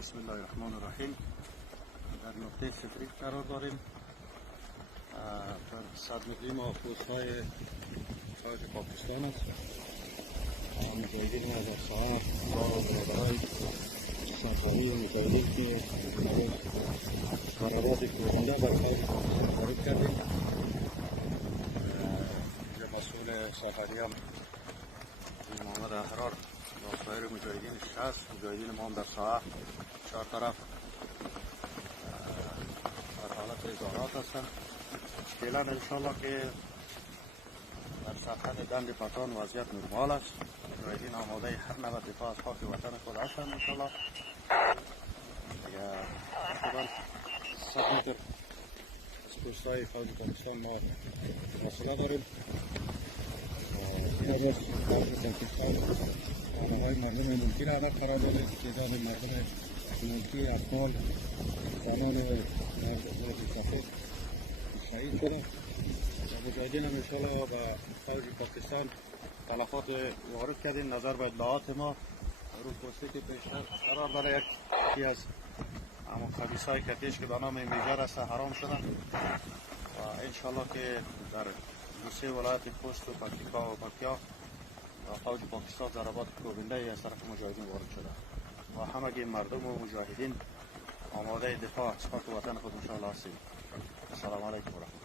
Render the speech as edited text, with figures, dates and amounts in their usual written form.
بسم الله الرحمن الرحیم. در نقطه صفری قرار داریم. در صدر ما پوست های خارج پاکستان است. مجاهدین ما در ساعت با برادرهای سرکاری مجاهدین که قرارات کوبنده بر خارج پاکستان وارد کردیم. اینجا مسئول سفریان محمد احرار ناصر مجاهدین شخص مجاهدین ما هم در ساعت چهار طرف در حالت اظهارات هستند. فعلا انشاءالله که در سرحد دند پتان وضعیت نرمال است. مجاهدین آماده هر نوع دفاع از خاک وطن خود هستند انشاءالله. تقریبا 100 متر از پوست‌های فوج پاکستان ما فاصله داریم. این روز فوج پاکستان آنهای مردم ملکی را عدد قرار داده. تعداد مردم ملکی اطفال زنان مرد سفید شهید شده. مجاهدین هم انشاءالله به فوج پاکستان تلفات وارد کردیم. نظر به اطلاعات ما روز پستی که پیشتر قرار داره یکی از اما خبیثای کتیش که به نام میجر است حرام شدن و انشاءالله که در دو سه ولایت خوست و پکتیکا و پکتیا فوج پاکستان ضربات کوبنده از طرف مجاهدین وارد شده و همگی مردم و مجاهدین آماده دفاع از خاک وطن خود انشاءالله هستیم. السلام علیکم و رحمت الله.